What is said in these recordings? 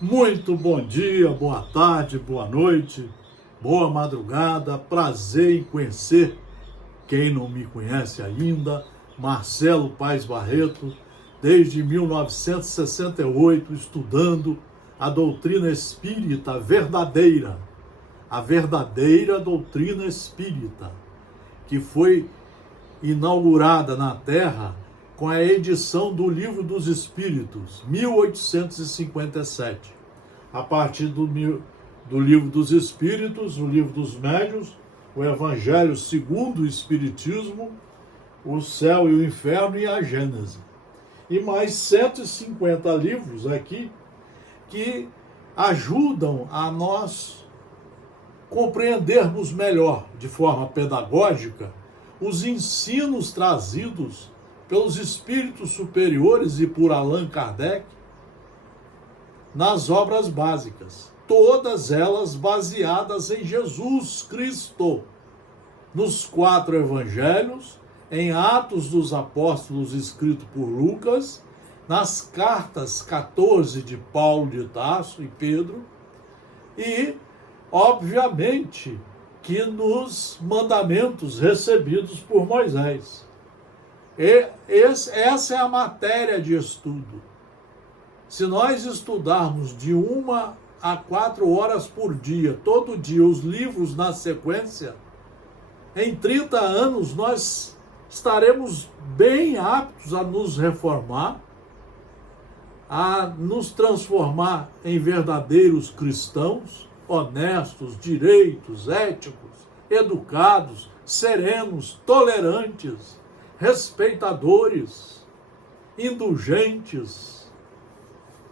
Muito bom dia, boa tarde, boa noite, boa madrugada, prazer em conhecer quem não me conhece ainda, Marcelo Paes Barreto, desde 1968 estudando a doutrina espírita verdadeira, a verdadeira doutrina espírita, que foi inaugurada na Terra com a edição do Livro dos Espíritos, 1857. A partir do Livro dos Espíritos, o Livro dos Médiuns, o Evangelho segundo o Espiritismo, o Céu e o Inferno e a Gênese. E mais 150 livros aqui que ajudam a nós compreendermos melhor, de forma pedagógica, os ensinos trazidos pelos espíritos superiores e por Allan Kardec nas obras básicas, todas elas baseadas em Jesus Cristo, nos 4 evangelhos, em Atos dos Apóstolos escrito por Lucas, nas cartas 14 de Paulo de Tarso e Pedro, e, obviamente, que nos mandamentos recebidos por Moisés. Essa é a matéria de estudo. Se nós estudarmos de 1 a 4 horas por dia, todo dia, os livros na sequência, em 30 anos nós estaremos bem aptos a nos reformar, a nos transformar em verdadeiros cristãos, honestos, direitos, éticos, educados, serenos, tolerantes, respeitadores, indulgentes,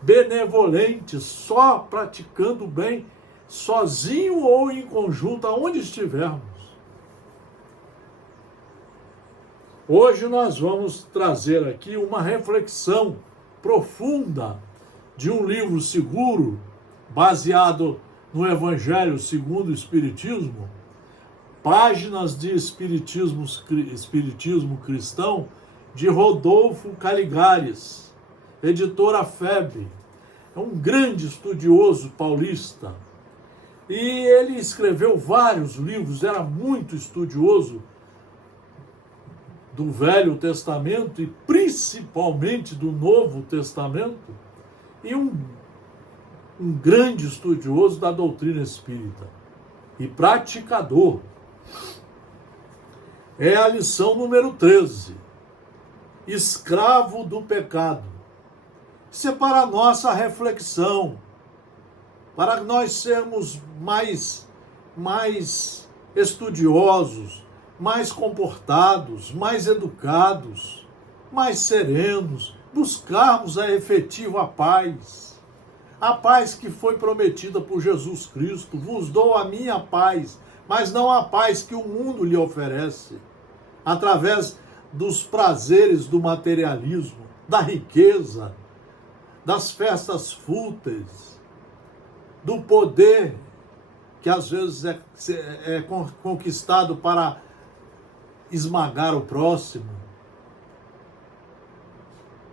benevolentes, só praticando o bem, sozinho ou em conjunto, aonde estivermos. Hoje nós vamos trazer aqui uma reflexão profunda de um livro seguro, baseado no Evangelho segundo o Espiritismo, Páginas de Espiritismo Cristão, de Rodolfo Caligares, editora FEB. É um grande estudioso paulista. E ele escreveu vários livros, era muito estudioso do Velho Testamento e principalmente do Novo Testamento, e um grande estudioso da doutrina espírita e praticador. É a lição número 13, escravo do pecado. Isso é para a nossa reflexão, para nós sermos mais estudiosos, mais comportados, mais educados, mais serenos, buscarmos a efetiva paz. A paz que foi prometida por Jesus Cristo. Vos dou a minha paz, mas não a paz que o mundo lhe oferece, através dos prazeres do materialismo, da riqueza, das festas fúteis, do poder que às vezes é conquistado para esmagar o próximo,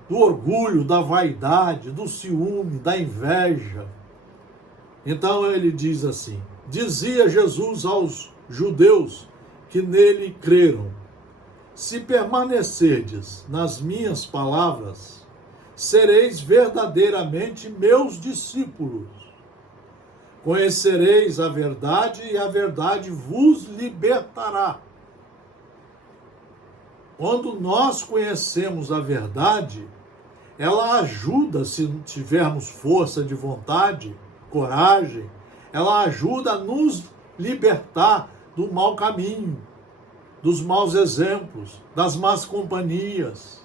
do orgulho, da vaidade, do ciúme, da inveja. Então ele diz assim: dizia Jesus aos judeus que nele creram: se permanecerdes nas minhas palavras, sereis verdadeiramente meus discípulos. Conhecereis a verdade e a verdade vos libertará. Quando nós conhecemos a verdade, ela ajuda, se tivermos força de vontade, coragem, ela ajuda a nos libertar do mau caminho, dos maus exemplos, das más companhias.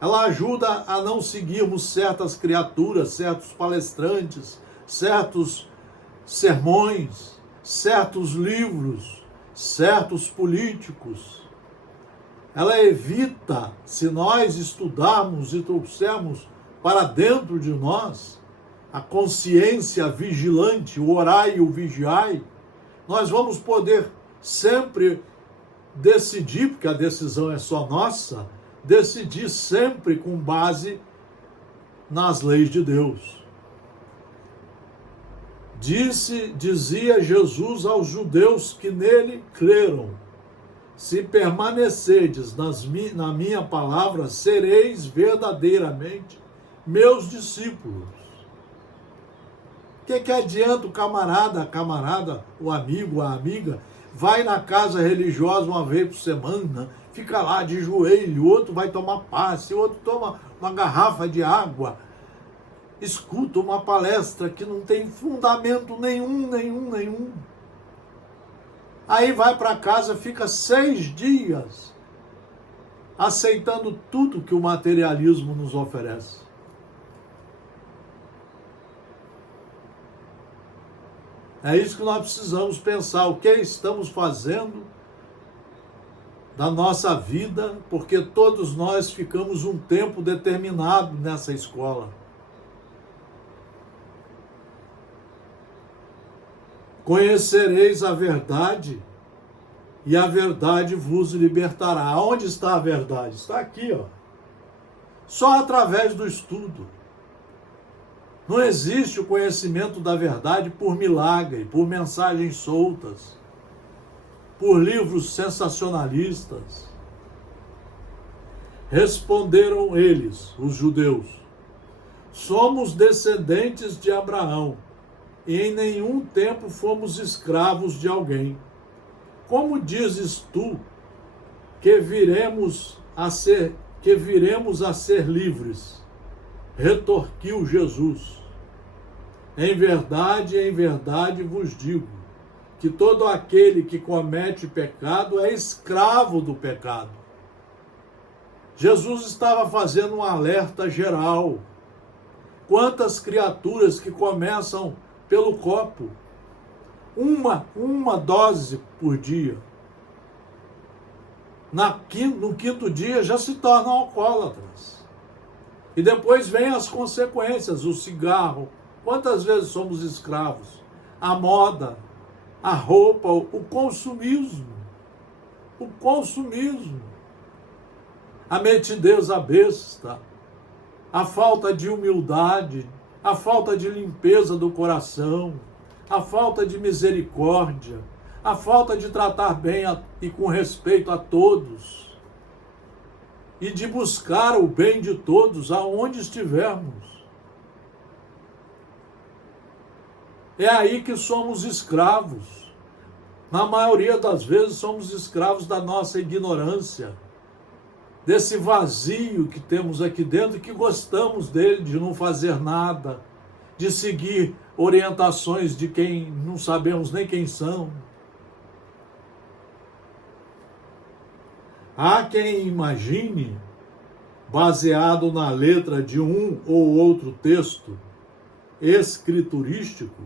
Ela ajuda a não seguirmos certas criaturas, certos palestrantes, certos sermões, certos livros, certos políticos. Ela evita, se nós estudarmos e trouxermos para dentro de nós a consciência vigilante, o orai e o vigiai, nós vamos poder sempre decidir, porque a decisão é só nossa, decidir sempre com base nas leis de Deus. Dizia Jesus aos judeus que nele creram: se permanecerdes na minha palavra, sereis verdadeiramente meus discípulos. Que adianta o camarada, o amigo, a amiga, vai na casa religiosa uma vez por semana, fica lá de joelho, outro vai tomar passe, outro toma uma garrafa de água, escuta uma palestra que não tem fundamento nenhum. Aí vai para casa, fica 6 dias aceitando tudo que o materialismo nos oferece. É isso que nós precisamos pensar, o que estamos fazendo da nossa vida, porque todos nós ficamos um tempo determinado nessa escola. Conhecereis a verdade, e a verdade vos libertará. Onde está a verdade? Está aqui, ó. Só através do estudo. Não existe o conhecimento da verdade por milagre, por mensagens soltas, por livros sensacionalistas. Responderam eles, os judeus: somos descendentes de Abraão, e em nenhum tempo fomos escravos de alguém. Como dizes tu que viremos a ser livres? Retorquiu Jesus: em verdade vos digo, que todo aquele que comete pecado é escravo do pecado. Jesus estava fazendo um alerta geral. Quantas criaturas que começam pelo copo, uma dose por dia, no quinto dia já se tornam alcoólatras. E depois vem as consequências, o cigarro. Quantas vezes somos escravos? A moda, a roupa, o consumismo. A metidez à besta, a falta de humildade, a falta de limpeza do coração, a falta de misericórdia, a falta de tratar bem e com respeito a todos, e de buscar o bem de todos aonde estivermos. É aí que somos escravos. Na maioria das vezes somos escravos da nossa ignorância, desse vazio que temos aqui dentro, que gostamos dele, de não fazer nada, de seguir orientações de quem não sabemos nem quem são. Há quem imagine, baseado na letra de um ou outro texto escriturístico,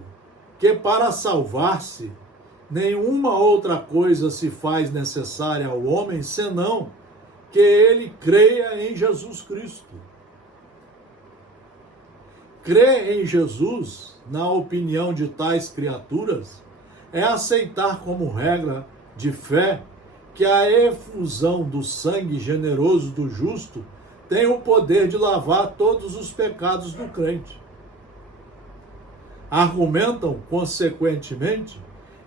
que para salvar-se, nenhuma outra coisa se faz necessária ao homem, senão que ele creia em Jesus Cristo. Crer em Jesus, na opinião de tais criaturas, é aceitar como regra de fé que a efusão do sangue generoso do justo tem o poder de lavar todos os pecados do crente. Argumentam, consequentemente,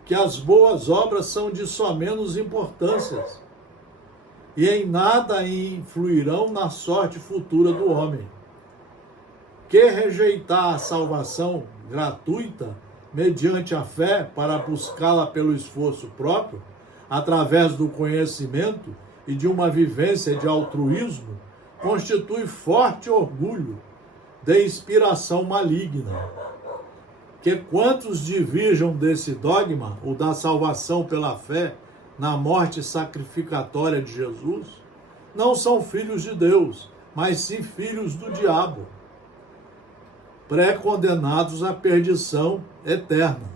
que as boas obras são de só menos importância e em nada influirão na sorte futura do homem. Que rejeitar a salvação gratuita mediante a fé para buscá-la pelo esforço próprio, através do conhecimento e de uma vivência de altruísmo, constitui forte orgulho de inspiração maligna. Que quantos divirjam desse dogma, o da salvação pela fé na morte sacrificatória de Jesus, não são filhos de Deus, mas sim filhos do diabo, pré-condenados à perdição eterna.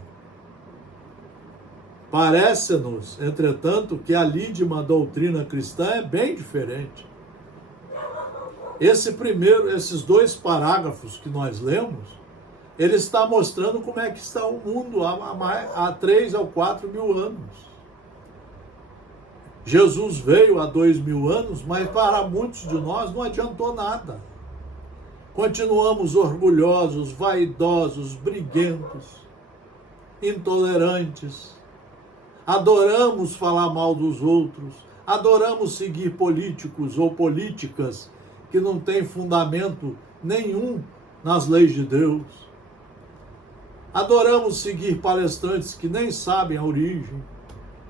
Parece-nos, entretanto, que a lídima doutrina cristã é bem diferente. Esses 2 parágrafos que nós lemos, ele está mostrando como é que está o mundo há 3 ou 4 mil anos. Jesus veio há 2000 anos, mas para muitos de nós não adiantou nada. Continuamos orgulhosos, vaidosos, briguentos, intolerantes, adoramos falar mal dos outros, adoramos seguir políticos ou políticas que não têm fundamento nenhum nas leis de Deus. Adoramos seguir palestrantes que nem sabem a origem.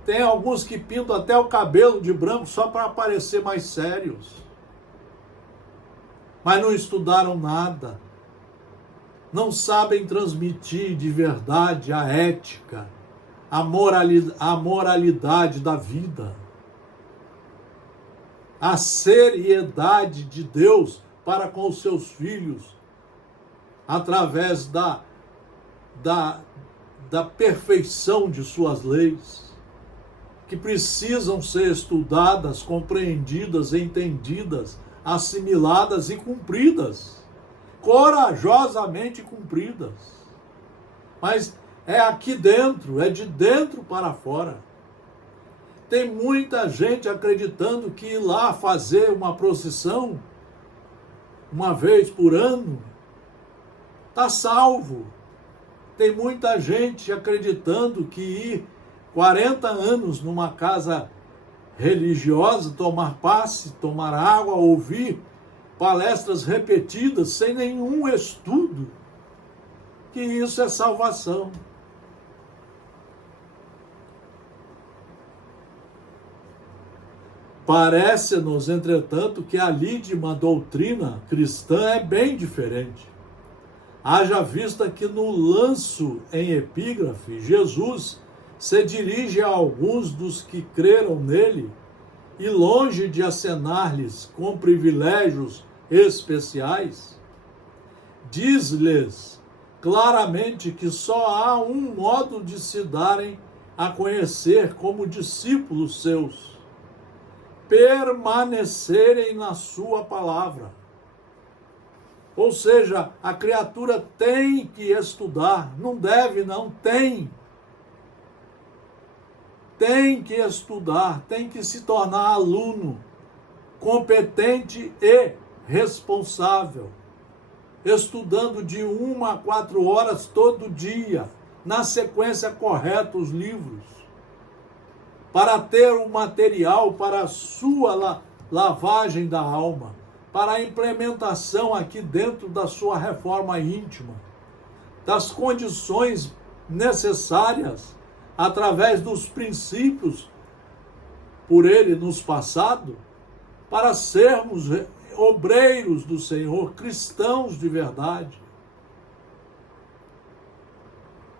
Tem alguns que pintam até o cabelo de branco só para parecer mais sérios. Mas não estudaram nada. Não sabem transmitir de verdade a ética, a moralidade da vida, a seriedade de Deus para com os seus filhos, através da perfeição de suas leis, que precisam ser estudadas, compreendidas, entendidas, assimiladas e cumpridas, corajosamente cumpridas. Mas é aqui dentro, é de dentro para fora. Tem muita gente acreditando que ir lá fazer uma procissão uma vez por ano está salvo. Tem muita gente acreditando que ir 40 anos numa casa religiosa, tomar passe, tomar água, ouvir palestras repetidas sem nenhum estudo, que isso é salvação. Parece-nos, entretanto, que a lídima doutrina cristã é bem diferente. Haja vista que no lanço em epígrafe, Jesus se dirige a alguns dos que creram nele e, longe de acenar-lhes com privilégios especiais, diz-lhes claramente que só há um modo de se darem a conhecer como discípulos seus: permanecerem na sua palavra. Ou seja, a criatura tem que estudar, não deve não, tem. Tem que estudar, tem que se tornar aluno, competente e responsável, estudando de 1 a 4 horas todo dia, na sequência correta os livros, para ter o material para a sua lavagem da alma, para a implementação aqui dentro da sua reforma íntima, das condições necessárias, através dos princípios por ele nos passado, para sermos obreiros do Senhor, cristãos de verdade.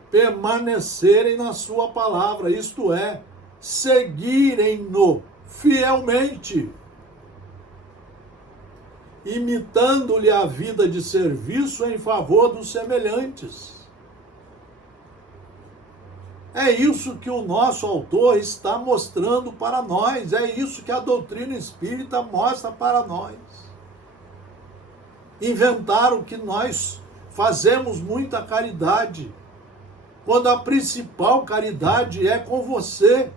Permanecerem na sua palavra, isto é, seguirem-no fielmente, imitando-lhe a vida de serviço em favor dos semelhantes. É isso que o nosso autor está mostrando para nós, é isso que a doutrina espírita mostra para nós. Inventaram que nós fazemos muita caridade, quando a principal caridade é com você,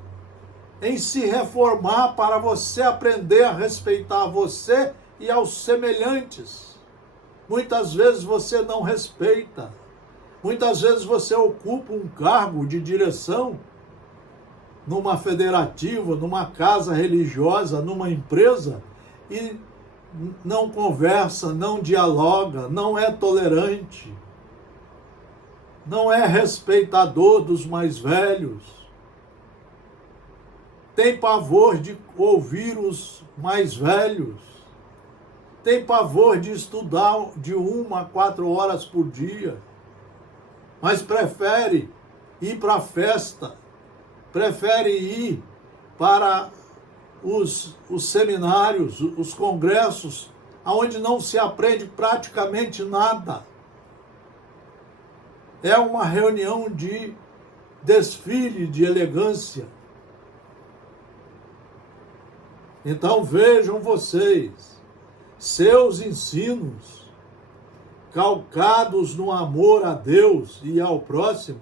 em se reformar para você aprender a respeitar você e aos semelhantes. Muitas vezes você não respeita. Muitas vezes você ocupa um cargo de direção numa federativa, numa casa religiosa, numa empresa e não conversa, não dialoga, não é tolerante, não é respeitador dos mais velhos, tem pavor de ouvir os mais velhos, tem pavor de estudar de 1 a 4 horas por dia, mas prefere ir para a festa, prefere ir para os seminários, os congressos, onde não se aprende praticamente nada. É uma reunião de desfile de elegância. Então vejam vocês, seus ensinos, calcados no amor a Deus e ao próximo,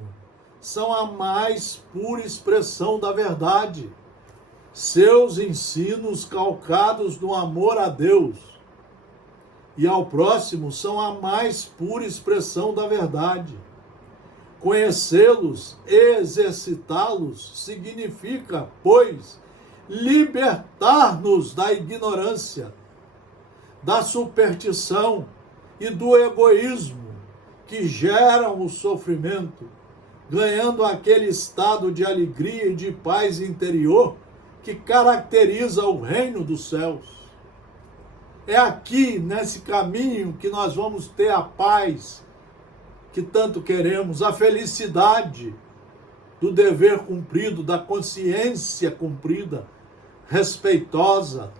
são a mais pura expressão da verdade. Seus ensinos calcados no amor a Deus e ao próximo são a mais pura expressão da verdade. Conhecê-los, exercitá-los, significa, pois, libertar-nos da ignorância, da superstição e do egoísmo que geram o sofrimento, ganhando aquele estado de alegria e de paz interior que caracteriza o reino dos céus. É aqui, nesse caminho, que nós vamos ter a paz que tanto queremos, a felicidade do dever cumprido, da consciência cumprida, respeitosa.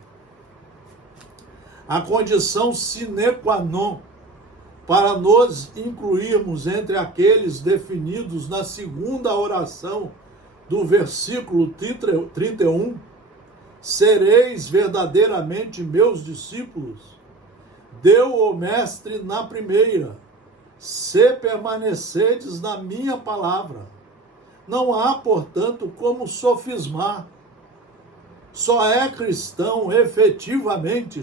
A condição sine qua non para nos incluirmos entre aqueles definidos na segunda oração do versículo 31, sereis verdadeiramente meus discípulos, deu o Mestre na primeira, se permanecerdes na minha palavra. Não há, portanto, como sofismar. Só é cristão efetivamente,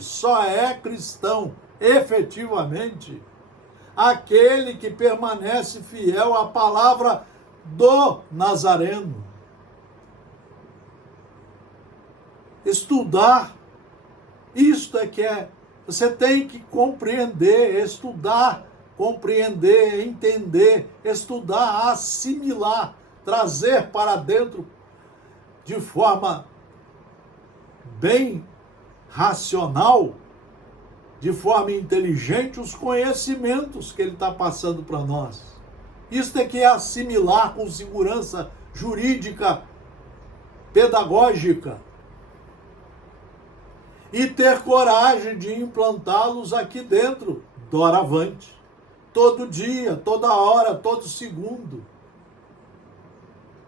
aquele que permanece fiel à palavra do Nazareno. Estudar, isto é que é, você tem que compreender, estudar, compreender, entender, estudar, assimilar, trazer para dentro de forma bem racional, de forma inteligente, os conhecimentos que ele está passando para nós. Isso é que é assimilar com segurança jurídica, pedagógica, e ter coragem de implantá-los aqui dentro, doravante, todo dia, toda hora, todo segundo,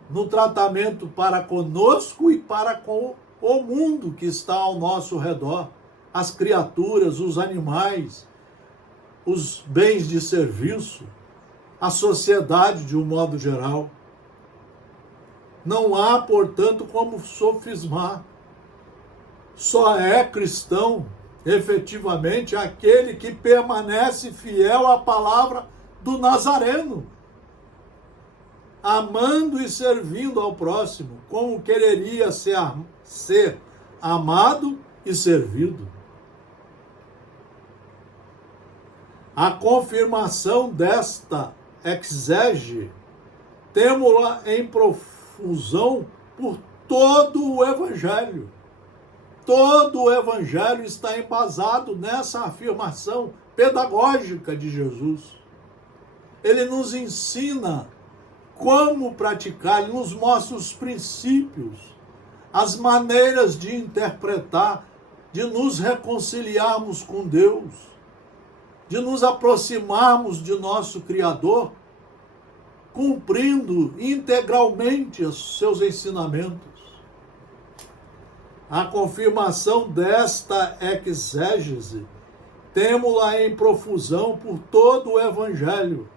no tratamento para conosco e para com o mundo que está ao nosso redor, as criaturas, os animais, os bens de serviço, a sociedade de um modo geral. Não há, portanto, como sofismar. Só é cristão, efetivamente, aquele que permanece fiel à palavra do Nazareno, amando e servindo ao próximo, como quereria ser amado e servido. A confirmação desta exege temo-la em profusão por todo o Evangelho. Todo o Evangelho está embasado nessa afirmação pedagógica de Jesus. Ele nos ensina como praticar, ele nos mostra os princípios, as maneiras de interpretar, de nos reconciliarmos com Deus, de nos aproximarmos de nosso Criador, cumprindo integralmente os seus ensinamentos. A confirmação desta exégese temo-la em profusão por todo o Evangelho,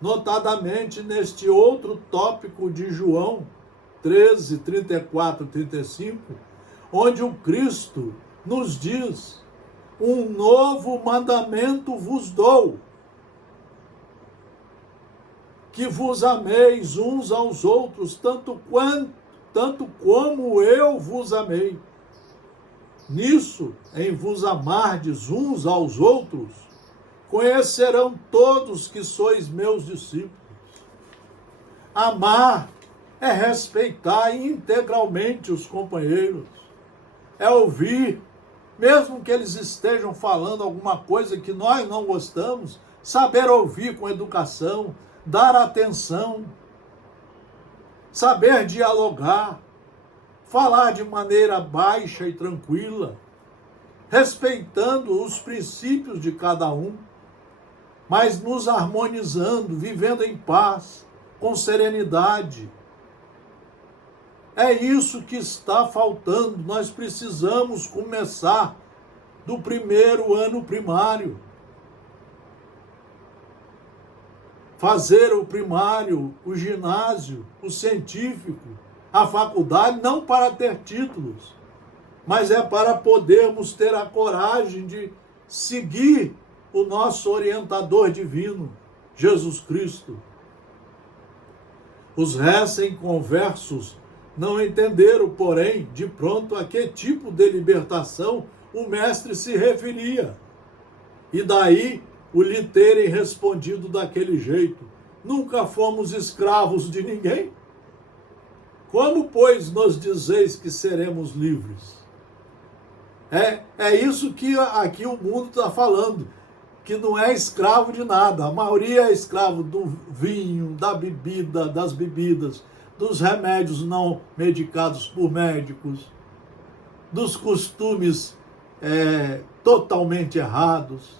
notadamente neste outro tópico de João 13, 34, 35, onde o Cristo nos diz: um novo mandamento vos dou, que vos ameis uns aos outros, tanto como eu vos amei. Nisso, em vos amardes uns aos outros, conhecerão todos que sois meus discípulos. Amar é respeitar integralmente os companheiros, é ouvir, mesmo que eles estejam falando alguma coisa que nós não gostamos, saber ouvir com educação, dar atenção, saber dialogar, falar de maneira baixa e tranquila, respeitando os princípios de cada um, mas nos harmonizando, vivendo em paz, com serenidade. É isso que está faltando. Nós precisamos começar do primeiro ano primário. Fazer o primário, o ginásio, o científico, a faculdade, não para ter títulos, mas é para podermos ter a coragem de seguir o nosso orientador divino, Jesus Cristo. Os recém-conversos não entenderam, porém, de pronto a que tipo de libertação o mestre se referia. E daí o lhe terem respondido daquele jeito: nunca fomos escravos de ninguém. Como, pois, nos dizeis que seremos livres? É isso que aqui o mundo está falando, que não é escravo de nada. A maioria é escravo do vinho, da bebida, das bebidas, dos remédios não medicados por médicos, dos costumes totalmente errados,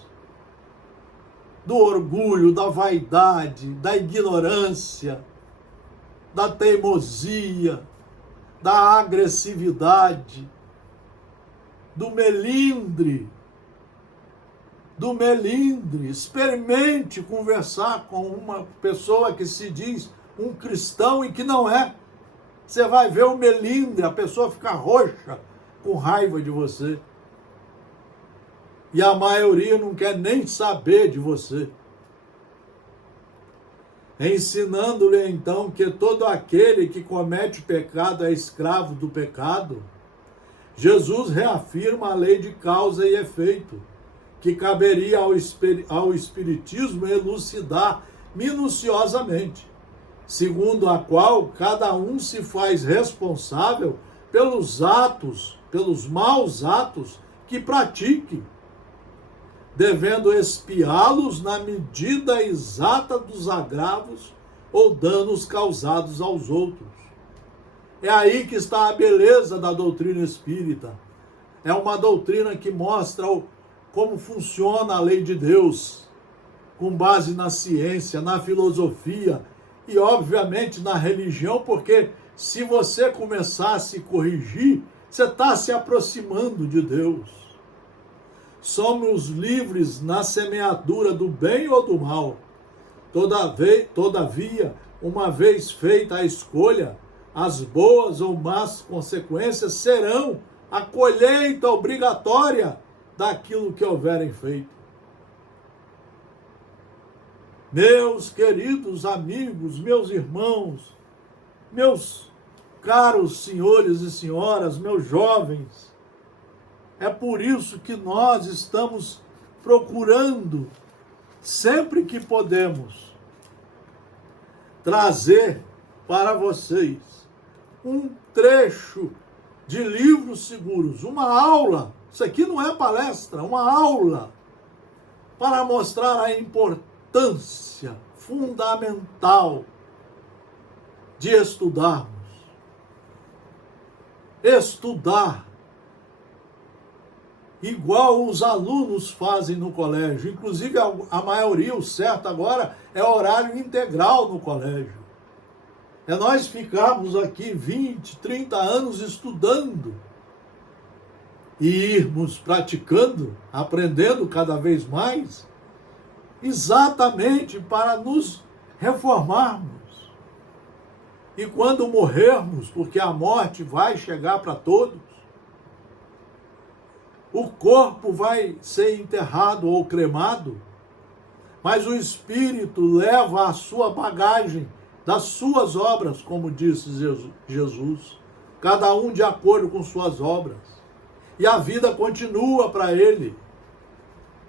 do orgulho, da vaidade, da ignorância, da teimosia, da agressividade, do melindre. Experimente conversar com uma pessoa que se diz um cristão e que não é. Você vai ver o melindre, a pessoa fica roxa com raiva de você. E a maioria não quer nem saber de você. Ensinando-lhe então que todo aquele que comete pecado é escravo do pecado, Jesus reafirma a lei de causa e efeito, que caberia ao Espiritismo elucidar minuciosamente, segundo a qual cada um se faz responsável pelos maus atos que pratique, devendo expiá-los na medida exata dos agravos ou danos causados aos outros. É aí que está a beleza da doutrina espírita. É uma doutrina que mostra como funciona a lei de Deus, com base na ciência, na filosofia e, obviamente, na religião, porque se você começar a se corrigir, você está se aproximando de Deus. Somos livres na semeadura do bem ou do mal. Todavia, uma vez feita a escolha, as boas ou más consequências serão a colheita obrigatória daquilo que houverem feito. Meus queridos amigos, meus irmãos, meus caros senhores e senhoras, meus jovens, é por isso que nós estamos procurando, sempre que podemos, trazer para vocês um trecho de livros seguros, uma aula. Isso aqui não é palestra, uma aula para mostrar a importância fundamental de estudarmos. Estudar igual os alunos fazem no colégio. Inclusive, a maioria, o certo agora, é horário integral no colégio. É nós ficarmos aqui 20, 30 anos estudando e irmos praticando, aprendendo cada vez mais, exatamente para nos reformarmos. E quando morrermos, porque a morte vai chegar para todos, o corpo vai ser enterrado ou cremado, mas o espírito leva a sua bagagem das suas obras, como disse Jesus, cada um de acordo com suas obras. E a vida continua para ele.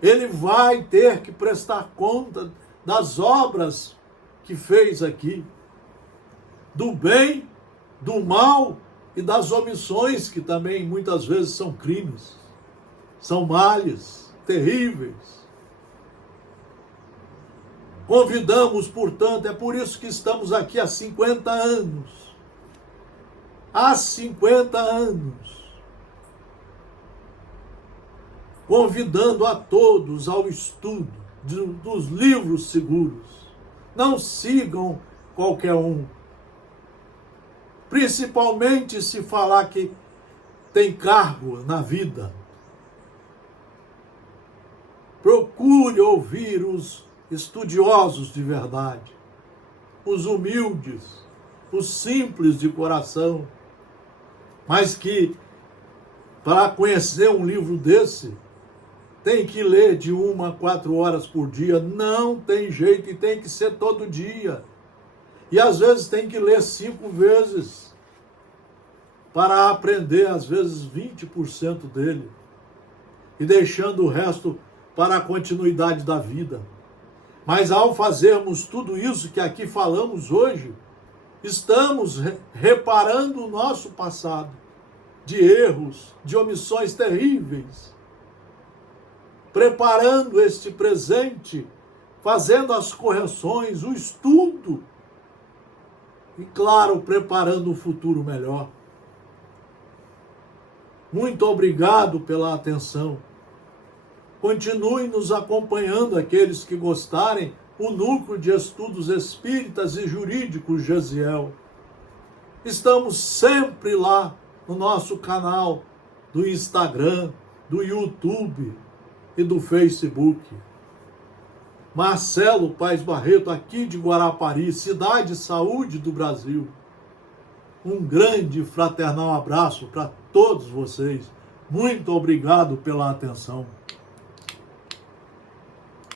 Ele vai ter que prestar conta das obras que fez aqui, do bem, do mal e das omissões, que também muitas vezes são crimes, são males terríveis. Convidamos, portanto, é por isso que estamos aqui há 50 anos. Há 50 anos. Convidando a todos ao estudo dos livros seguros. Não sigam qualquer um. Principalmente se falar que tem cargo na vida. Procure ouvir os estudiosos de verdade, os humildes, os simples de coração, mas que, para conhecer um livro desse, tem que ler de 1 a 4 horas por dia, não tem jeito, e tem que ser todo dia. E às vezes tem que ler 5 vezes para aprender, às vezes, 20% dele. E deixando o resto para a continuidade da vida. Mas ao fazermos tudo isso que aqui falamos hoje, estamos reparando o nosso passado, de erros, de omissões terríveis, preparando este presente, fazendo as correções, o estudo, e claro, preparando um futuro melhor. Muito obrigado pela atenção. Continue nos acompanhando, aqueles que gostarem, o Núcleo de Estudos Espíritas e Jurídicos Gesiel. Estamos sempre lá no nosso canal do Instagram, do YouTube e do Facebook. Marcelo Paes Barreto, aqui de Guarapari, cidade saúde do Brasil. Um grande e fraternal abraço para todos vocês. Muito obrigado pela atenção.